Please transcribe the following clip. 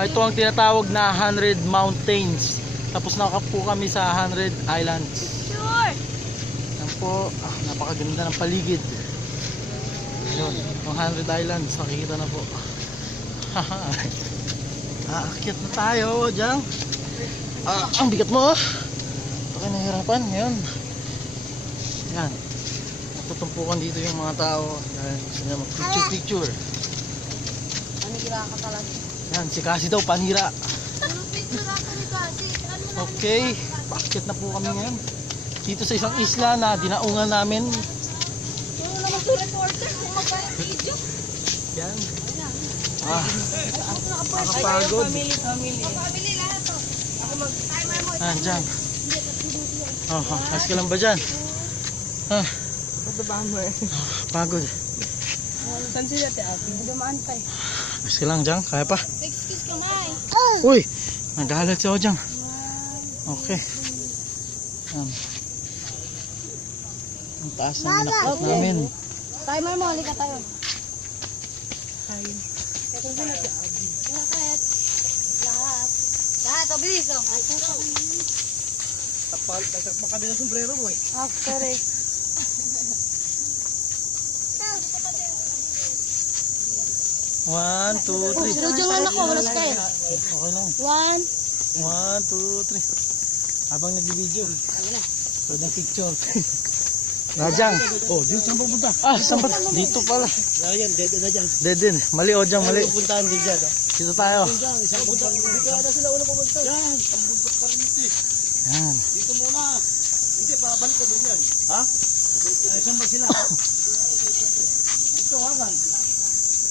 Ito ang tinatawag na 100 Mountains. Tapos nakapo kami sa 100 Islands. Sure. Yan po, napakaganda ng paligid. Yun, yung 100 Islands, nakikita na po. Aakyat na tayo dyan. Ang bigat mo. Ito kayo nahihirapan. Yan. Yan. Tutumpukan dito yung mga tao dahil gusto nila mag-picture. Panira ka talaga. Yan, si Cassie daw panira. Picture ako ni Kasi. Okay, paakyat na po kami ngayon dito sa isang isla na dinaungan namin. Yung naman to reporter kung magpa-video. Yan. Nakapagod. Family lahat to. Ako mag-timer mo. Dyan. Ayos ka lang ba dyan? Pagbabahan mo eh. Pagod. Saan sila te? Hindi dumaan pa eh. Ayos ka lang dyan, kaya pa. Excuse ka mai. Uy, nagalat si Ojang. Okay. Yan. Ang taas ng inakyat namin. Timer mo, halika tayo. Lahat, obis. Tapal, tasak pa kami ng sombrero mo eh. After eh. One, two, three. Sinudyo nga ako, walas ka eh. Okay lang. 1. 1, 2, 3. Habang nag-video. Pwede ng picture. Rajang. Oh, dito saan pupunta? Saan ba? Dito pala. Ayan, dead na dyan. Dead din. Mali, Ojang, mali. Pupuntahan din dyan. Dito tayo. Dyan, isang punta. Dito na sila una pupunta. Yan, ang bundok pa rin dito eh. Yan. Dito muna. Hindi, pabalik ka doon yan. Ha? Saan ba sila? Dito, hagan.